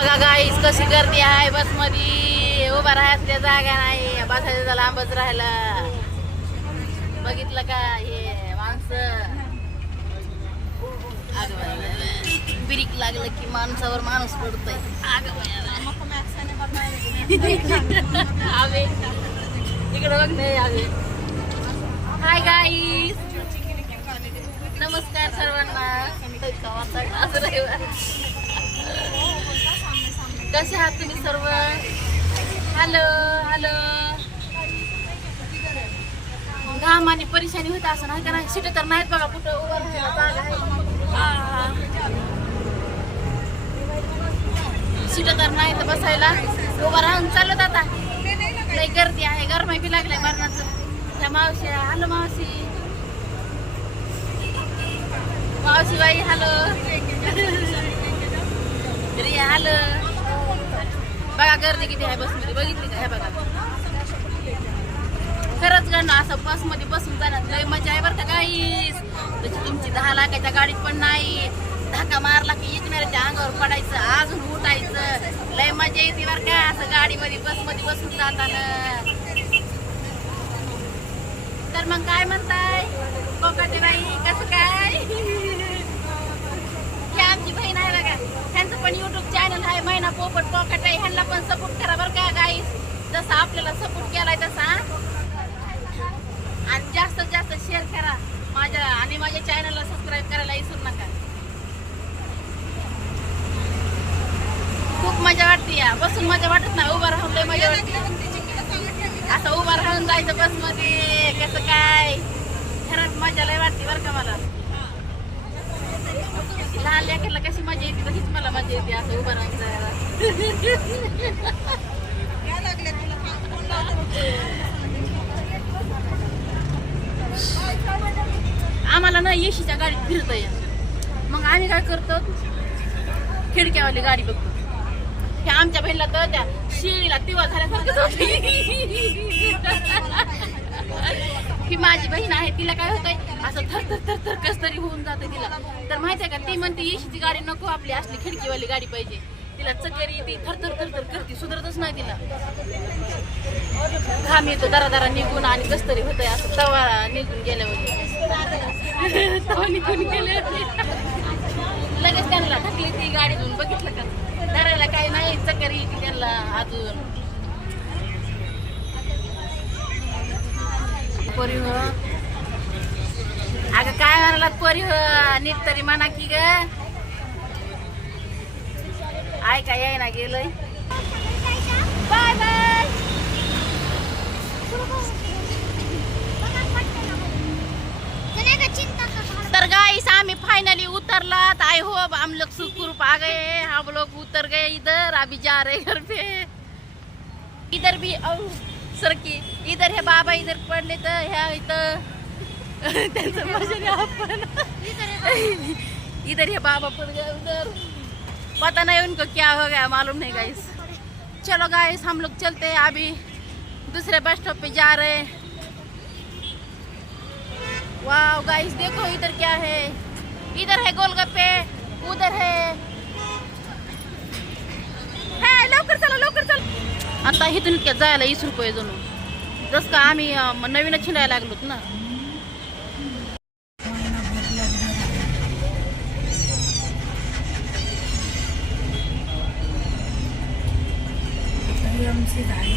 बघा गाईस कशी गर्दी आहे बसमध्ये उभा राहायला जागा नाही. बसायचं लांबच राहिला बघितलं का हे माणसं? अगं बिरीक लागलं की माणसावर माणूस पडतोय. अगं आवे इकडे बघ नाही आवे हाय गाईस नमस्कार सर्वांना. कसे आहात तुम्ही सर्व? Hello hello. घाम आणि परेशानी होत असं नाही का नाही सीट तर नाहीत बघा कुठं उभं राहायला जागा आहे. सीट तर नाही तर बसायला. उभं राहून चालत आता. लई गर्दी आहे. गरमाई बी लागलाय मरणाचं. त्या मावशी हॅलो मावशी. मावशी बाई हॅलो. रिया हॅलो. बघा गर्दी किती आहे बसमध्ये बघितली का? हे बघा. खरंच गण असं बसमध्ये बसून जाण्यात लय मजा आहे बरं का गाईस तशी म्हणजे तुमची दहा लाखाच्या गाडीत पण नाही. धक्का मारला की इकणाऱ्याच्या अंगावर पडायचं अजून उठायचं. लय मजा येते बरं का असं गाडीमध्ये बसमध्ये बसून जाताना. तर मग काय म्हणताय? कोकाटे बाई कसं काय ही आमची बहीण आहे बघा ह्यांचं पण युट्यूब चॅनल आहे महिना पोपट पोकट आहे ह्यांना पण सपोर्ट करा बरं का गाईस जसा आपल्याला सपोर्ट केलाय तसा आणि जास्तीत जास्त शेअर करा. माझ्या आणि माझ्या चॅनलला सबस्क्राईब करायला विसरू नका. खूप मजा वाटते या. बसून मजा वाटत नाही. उभा राहून लय मजा वाटते. असं उभा राहून जायचं बसमध्ये. कसं काय? खरंच मजा लय वाटते बरं का मला. लहान लेकरला कशी मजा येते तशीच मला मजा येते असं उभं राहून जायला. आम्हाला ना येशीच्या गाडीत फिरता या मग आम्ही काय करतो? खिडक्यावाली गाडी बघतो. हे आमच्या बहिणीला तर त्या शिळीला तिवा झाल्यासारखं. ही माझी बहीण आहे तिला काय होतंय? असं थर थर थर थर कस तरी होऊन जातं तिला. तर माहितीये का ती म्हणते येशीची गाडी नको आपली असली खिडकीवाली गाडी पाहिजे. तिला चक्कर येते थर थर थर थर करते सुधरतच नाही तिला. घाम येतो दरा दरा निघून आणि कस तरी होतंय असं तवा निघून गेल्यावर. तवा निघून गेले लगेच त्यांना ढकली ती गाडीतून बघितलं का? धरायला काही नाही चक्कर येते त्यांना अजून. पोरी हो अगं काय म्हणाला पोरी हो नीट तरी म्हणा की ग. ऐका याय ना गेलंय? Bye bye. तर गाइस आम्ही फाइनली उतरलात. आई हो हम लोग सुखरूप आ गए हम लोग उतर गए इधर. अभी जा रहे घर पे. इधर भी औ, सरकी इधर हे बाबा इधर पडले तर ह्या इथं त्यांचं भजन आपण इधर हे बाबा। पड़ गए उधर। पता नहीं उनको क्या हो गया मालूम नहीं गाइस चलो गाइस हम लोग चलते हैं अभी दूसरे बस स्टॉप पे जा रहे हैं। वाह गाइस देखो इधर क्या है। इधर है गोलगप्पे उधर है। है लवकर चला लवकर चला। आता इथून इतक्यात जायला वीस रुपये जणू. जस का आम्ही नवीन नवीनच छिंडायला लागलोत ना. आमची झालेली